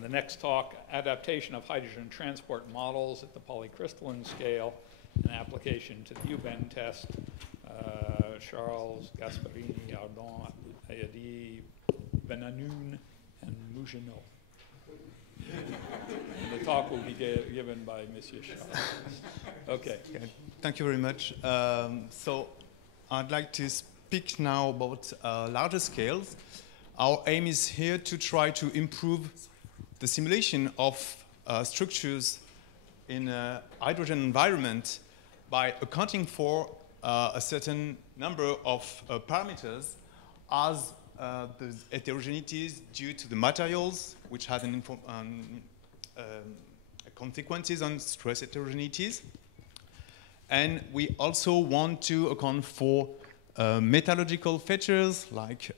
The next talk, Adaptation of Hydrogen Transport Models at the Polycrystalline Scale, an application to the Ubin Test. Charles, Gasparini, Ardon, Ayadi, Benanoun, and Mougenot. The talk will be given by Monsieur Charles. Okay. Thank you very much. So I'd like to speak now about larger scales. Our aim is here to try to improve the simulation of structures in a hydrogen environment by accounting for a certain number of parameters as the heterogeneities due to the materials, which has consequences on stress heterogeneities. And we also want to account for metallurgical features like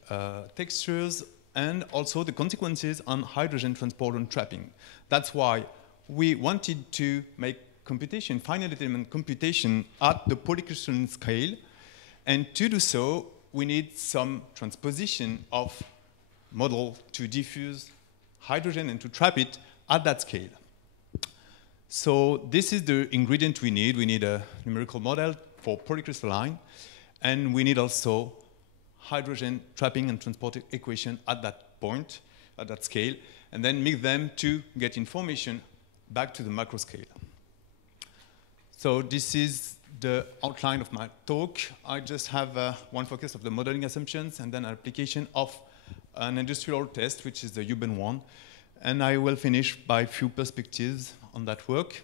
textures and also the consequences on hydrogen transport and trapping. That's why we wanted to make computation, finite element computation at the polycrystalline scale. And to do so, we need some transposition of model to diffuse hydrogen and to trap it at that scale. So this is the ingredient we need. We need a numerical model for polycrystalline, and we need also hydrogen trapping and transport equation at that point, at that scale, and then mix them to get information back to the macro scale. So this is the outline of my talk. I just have one focus of the modeling assumptions and then an application of an industrial test, which is the Ubin one. And I will finish by a few perspectives on that work.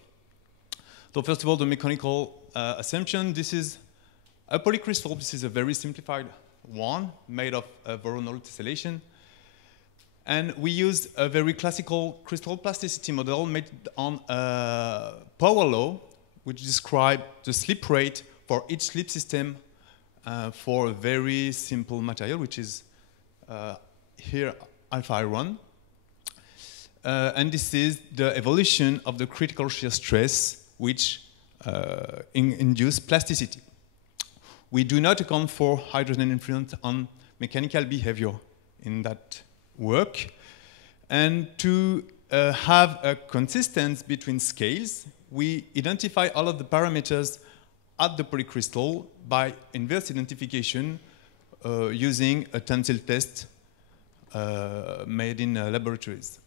So first of all, the mechanical assumption. This is a polycrystal. This is a very simplified one made of Voronoi tessellation. And we use a very classical crystal plasticity model made on power law, which describes the slip rate for each slip system for a very simple material, which is here alpha iron. And this is the evolution of the critical shear stress, which induce plasticity. We do not account for hydrogen influence on mechanical behavior in that work. And to have a consistency between scales, we identify all of the parameters at the polycrystal by inverse identification using a tensile test made in laboratories.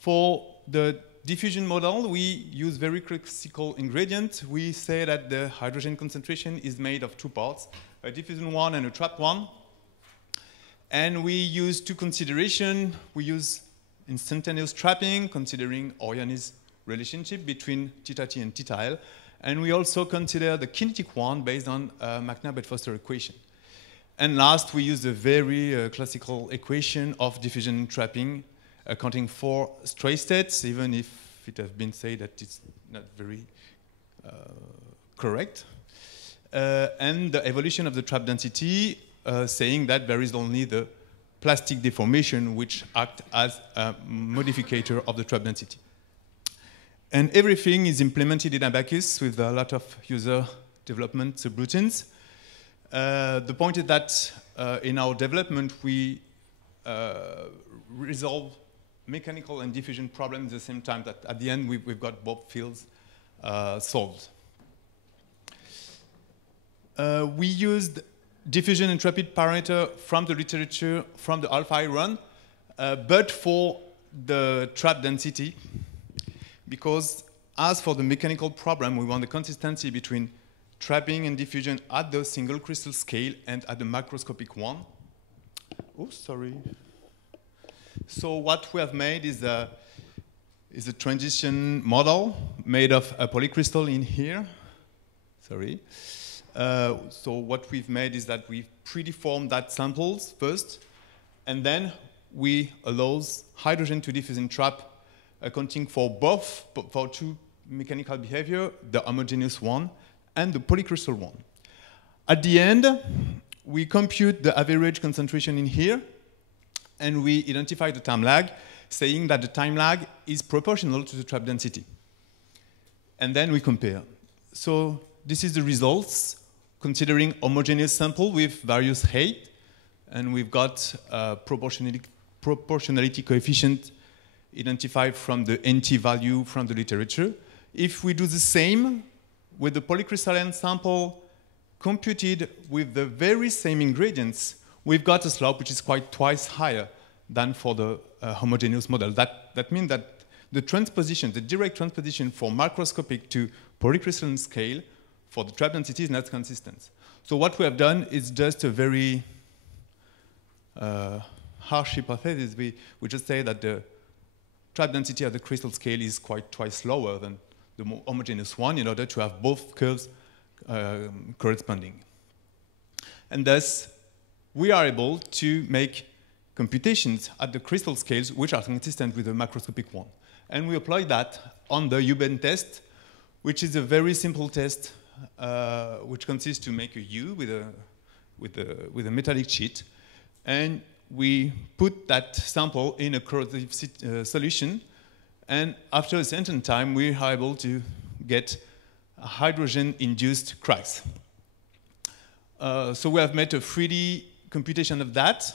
For the diffusion model, we use very classical ingredients. We say that the hydrogen concentration is made of two parts, a diffusion one and a trap one. And we use two considerations. We use instantaneous trapping, considering Orioni's relationship between theta t and theta L. And we also consider the kinetic one based on McNabb-Foster equation. And last, we use the very classical equation of diffusion and trapping, accounting for stray states, even if it has been said that it's not very correct. And the evolution of the trap density, saying that there is only the plastic deformation which acts as a modifier of the trap density. And everything is implemented in Abacus with a lot of user development subroutines. The point is that in our development, we resolve mechanical and diffusion problems at the same time, that at the end we've got both fields solved. We used diffusion and trapid parameter from the literature, from the alpha iron, but for the trap density, because as for the mechanical problem, we want the consistency between trapping and diffusion at the single crystal scale and at the macroscopic one. Oh, sorry. So what we have made is a transition model made of a polycrystal in here. Sorry. So what we've made is that we've predeformed that samples first, and then we allow hydrogen to diffuse in trap, accounting for both, for two mechanical behavior, the homogeneous one and the polycrystal one. At the end, we compute the average concentration in here, and we identify the time lag, saying that the time lag is proportional to the trap density. And then we compare. So this is the results, considering homogeneous sample with various height, and we've got proportionality coefficient identified from the NT value from the literature. If we do the same with the polycrystalline sample computed with the very same ingredients, we've got a slope which is quite twice higher than for the homogeneous model. That means that the transposition, the direct transposition for macroscopic to polycrystalline scale for the trap density is not consistent. So what we have done is just a very harsh hypothesis. We just say that the trap density at the crystal scale is quite twice lower than the more homogeneous one in order to have both curves corresponding. And thus, we are able to make computations at the crystal scales which are consistent with the macroscopic one. And we apply that on the Ubin test, which is a very simple test which consists to make a U with a metallic sheet. And we put that sample in a corrosive solution. And after a certain time, we are able to get hydrogen-induced cracks. So we have made a 3D computation of that.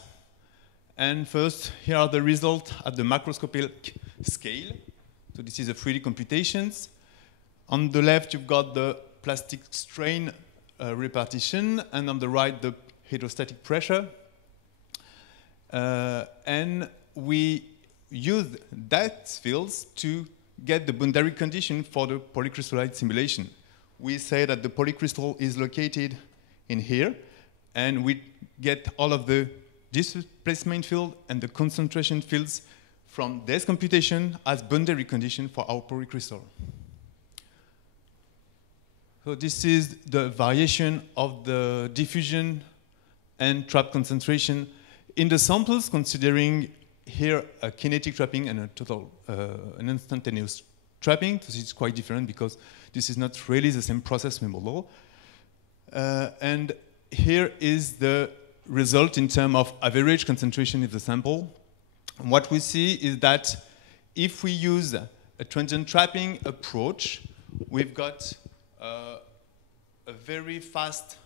And first, here are the results at the macroscopic scale. So this is a 3D computations. On the left, you've got the plastic strain repartition, and on the right, the hydrostatic pressure. And we use that fields to get the boundary condition for the polycrystallite simulation. We say that the polycrystal is located in here, and we get all of the displacement field and the concentration fields from this computation as boundary condition for our polycrystal. So this is the variation of the diffusion and trap concentration in the samples, considering here a kinetic trapping and a total an instantaneous trapping. This is quite different because this is not really the same process we model. And here is the result in terms of average concentration of the sample. And what we see is that if we use a transient trapping approach, we've got a very fast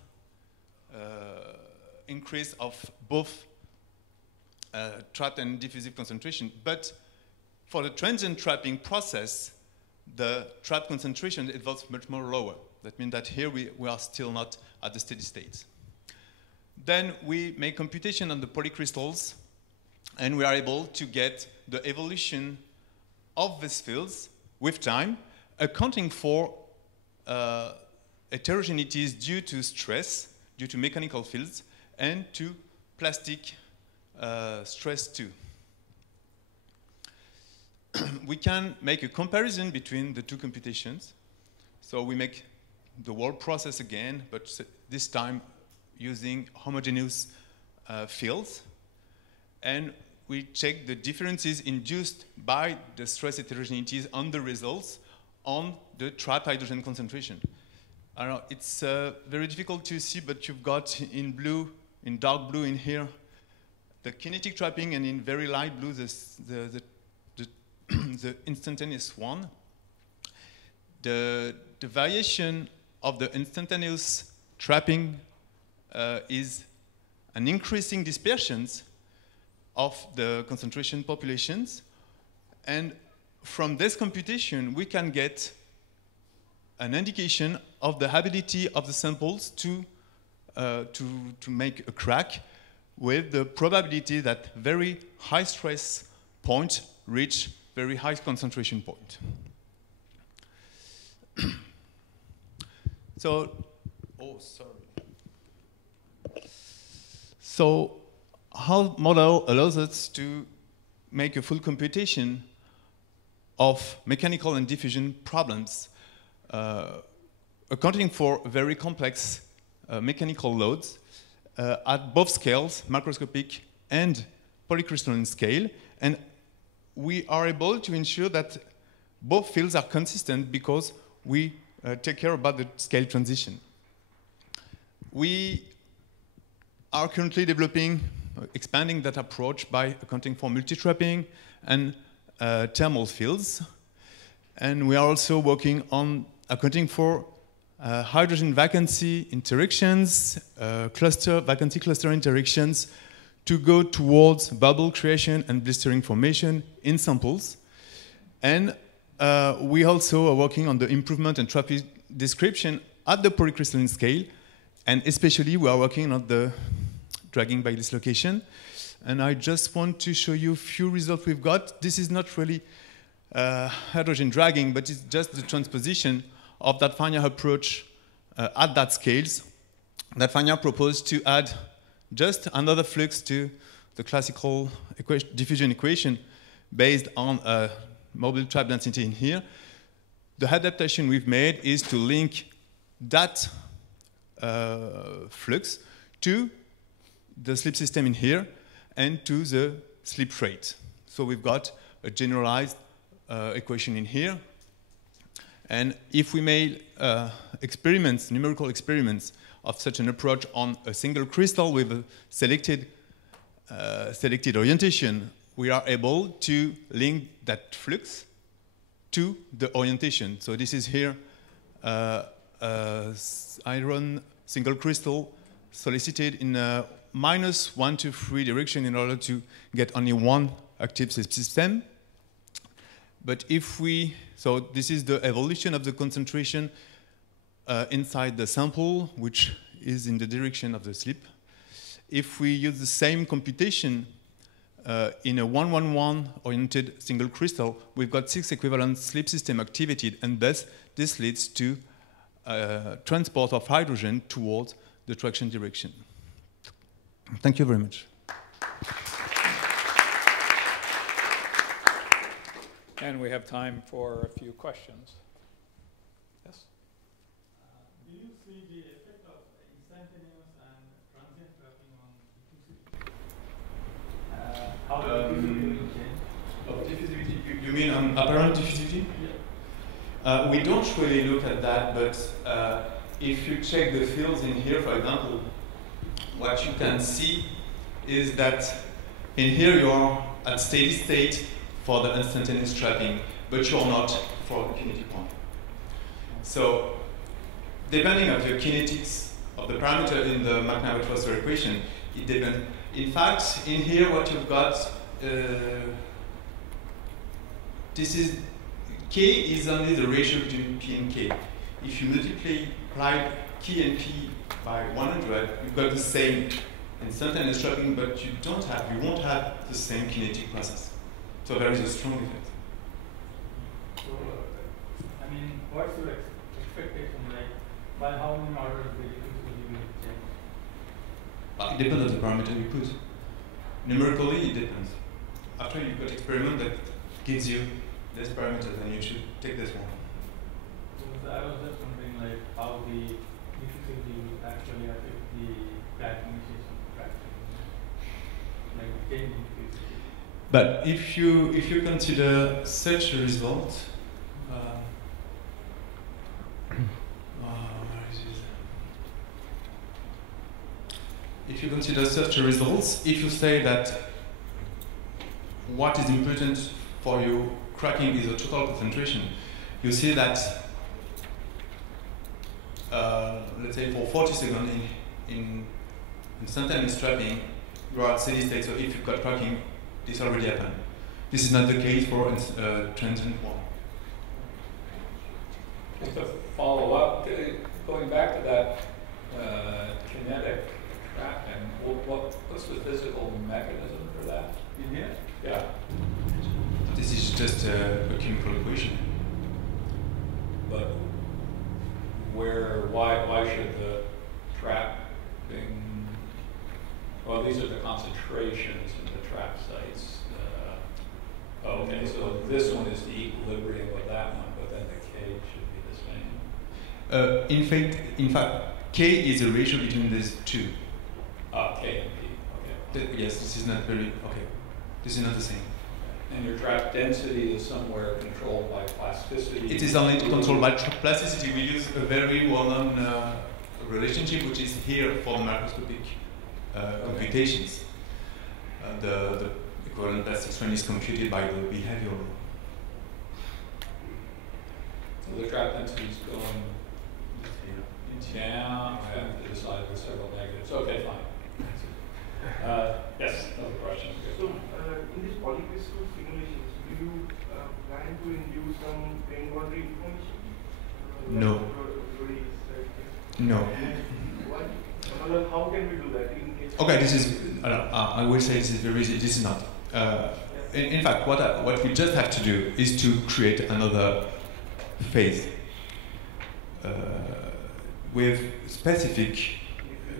increase of both trapped and diffusive concentration. But for the transient trapping process, the trap concentration evolves much more lower. That means that here we are still not at the steady state. Then we make computation on the polycrystals, and we are able to get the evolution of these fields with time, accounting for heterogeneities due to stress, due to mechanical fields, and to plastic stress too. We can make a comparison between the two computations. So we make the whole process again, but this time using homogeneous fields. And we check the differences induced by the stress heterogeneities on the results on the trapped hydrogen concentration. I don't know, it's very difficult to see, but you've got in blue, in dark blue in here, the kinetic trapping, and in very light blue, the instantaneous one. The variation of the instantaneous trapping is an increasing dispersions of the concentration populations. And from this computation, we can get an indication of the ability of the samples to make a crack with the probability that very high stress point reach very high concentration point. So, So our model allows us to make a full computation of mechanical and diffusion problems, accounting for very complex mechanical loads at both scales, macroscopic and polycrystalline scale. And we are able to ensure that both fields are consistent because we take care about the scale transition. We are currently developing, expanding that approach by accounting for multi-trapping and thermal fields. And we are also working on accounting for hydrogen vacancy interactions, vacancy cluster interactions to go towards bubble creation and blistering formation in samples. And we also are working on the improvement and traffic description at the polycrystalline scale, and especially we are working on the dragging by dislocation. And I just want to show you a few results we've got. This is not really hydrogen dragging, but it's just the transposition of that Fania approach at that scales. That Fania proposed to add just another flux to the classical diffusion equation based on a mobile trap density in here. The adaptation we've made is to link that flux to the slip system in here and to the slip rate. So we've got a generalized equation in here. And if we made experiments, numerical experiments of such an approach on a single crystal with a selected orientation, we are able to link that flux to the orientation. So this is here iron single crystal solicited in a -1 to 3 direction in order to get only one active slip system. But if so this is the evolution of the concentration inside the sample, which is in the direction of the slip. If we use the same computation in a 1-1-1 oriented single crystal, we've got 6 equivalent slip system activated, and thus this leads to transport of hydrogen towards the traction direction. Thank you very much. And we have time for a few questions. Yes? Do you see the effect of instantaneous and transient trapping on diffusivity? How does diffusivity change? Of diffusivity, you mean on apparent diffusivity? Yeah. We don't really look at that, but if you check the fields in here, for example, what you can see is that in here you are at steady state for the instantaneous trapping, but you're not for the kinetic one. So, depending on the kinetics of the parameter in the McNabb-Foster equation, it depends. In fact, in here what you've got, this is K is only the ratio between P and K. If you multiply K and P by 100, you've got the same instantaneous trapping, but you won't have the same kinetic process. So there is a strong effect. So, I mean, what's your expectation? Like, by how many orders the diffusivity will change? It depends on the parameter you put. Numerically, it depends. After you've got experiment that gives you this parameter, then you should take this one. So I was just wondering, like, how the diffusivity will actually affect the crack initiation fraction, like changing diffusivity. But if you consider such a result, where is it? If you consider such a results, if you say that what is important for you cracking is the total concentration, you see that let's say for 40 seconds in instantaneous trapping, you are at steady state. So if you've got cracking, this already happened. This is not the case for transient one. Just to follow up, going back to that kinetic trapping, what's the physical mechanism for that? In here? Yeah. This is just a chemical equation. But why should the trapping, well, these are the concentrations in the trap sites. Okay, so this one is the equilibrium of that one, but then the K should be the same. In fact, K is a ratio between these two. K and P, okay. Yes, this is not very, okay. This is not the same. And your trap density is somewhere controlled by plasticity. It is only controlled by plasticity. We use a very well-known relationship, which is here for the microscopic computations. The equivalent plastic strain is computed by the behavioral. So the trap density is going down and to the side with several negatives. Okay, fine. Yes, another question. So, in these polycrystal simulations, do you plan to induce some grain boundary information? No. No. Why? How can we do that? Okay, this is. I will say this is very easy. This is not. In fact, what we just have to do is to create another phase with specific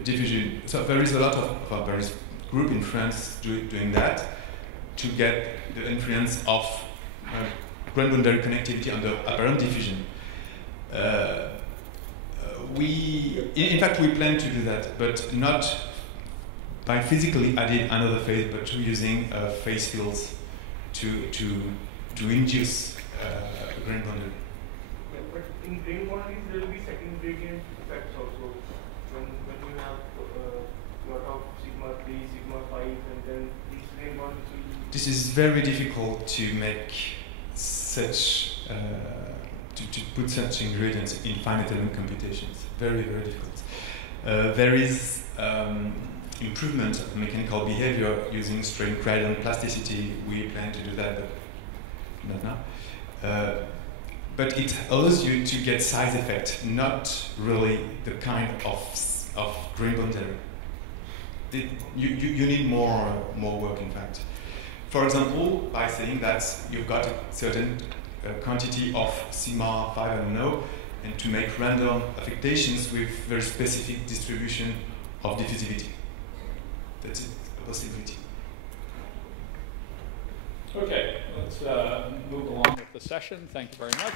diffusion. So there is a lot of various group in France doing that to get the influence of grain boundary connectivity under apparent diffusion. In fact, we plan to do that, but not by physically adding another phase, but using phase fields to induce grain boundary. Yeah, but in grain boundaries, there will be second gradient effects also. When you have a lot of sigma 3, sigma 5, and then these grain boundaries will be. This is very difficult to make such to put such ingredients in finite element computations. Very, very difficult. There is improvement of mechanical behavior using strain gradient plasticity. We plan to do that, but not now. But it allows you to get size effect, not really the kind of grain boundary. You need more work, in fact. For example, by saying that you've got a certain quantity of sigma 5, I don't know, and to make random affectations with very specific distribution of diffusivity. That's it, a possibility. Okay, let's move along with the session. Thank you very much.